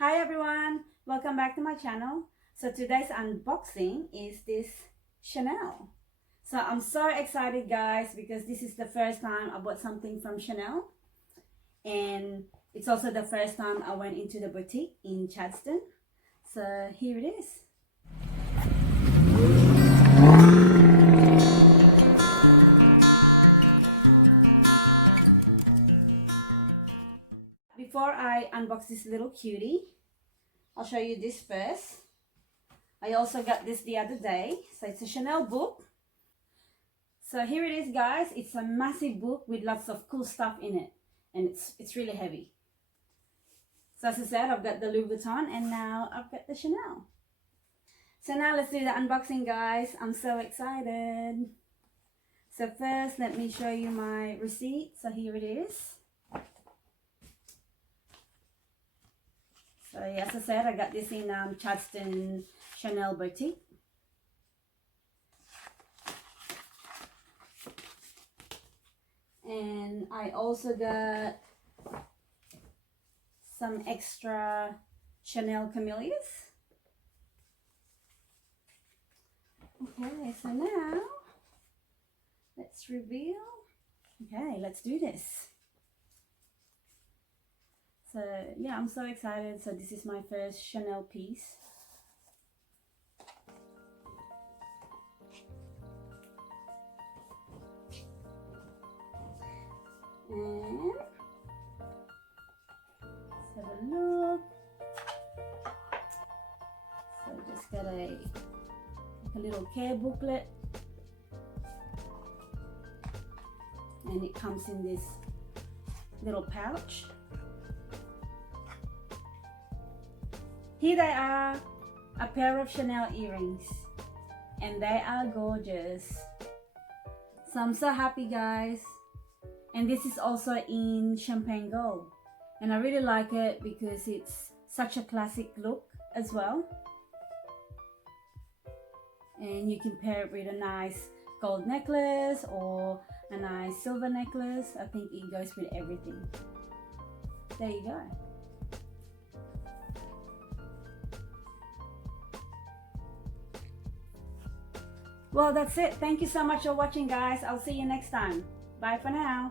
Hi everyone, welcome back to my channel. So today's unboxing is this Chanel. So I'm so excited guys because this is the first time I bought something from Chanel, and it's also the first time I went into the boutique in Chadstone. So here it is. Before I unbox this little cutie, I'll show you this first. I also got this the other day. So it's a Chanel book. So here it is guys. It's a massive book with lots of cool stuff in it, and it's really heavy. So as I said, I've got the Louis Vuitton and now I've got the Chanel. So now let's do the unboxing guys. I'm so excited. So first let me show you my receipt. So here it is. So as I said, I got this in Chadstone Chanel boutique. And I also got some extra Chanel camellias. Okay, so now let's reveal. Okay, let's do this. So yeah, I'm so excited. So this is my first Chanel piece. And let's have a look. So just got a little care booklet, and it comes in this little pouch. Here they are, a pair of Chanel earrings, and they are gorgeous. So I'm so happy guys. And this is also in champagne gold, and I really like it because it's such a classic look as well. And you can pair it with a nice gold necklace or a nice silver necklace. I think it goes with everything. There you go. Well, that's it. Thank you so much for watching guys. I'll see you next time. Bye for now.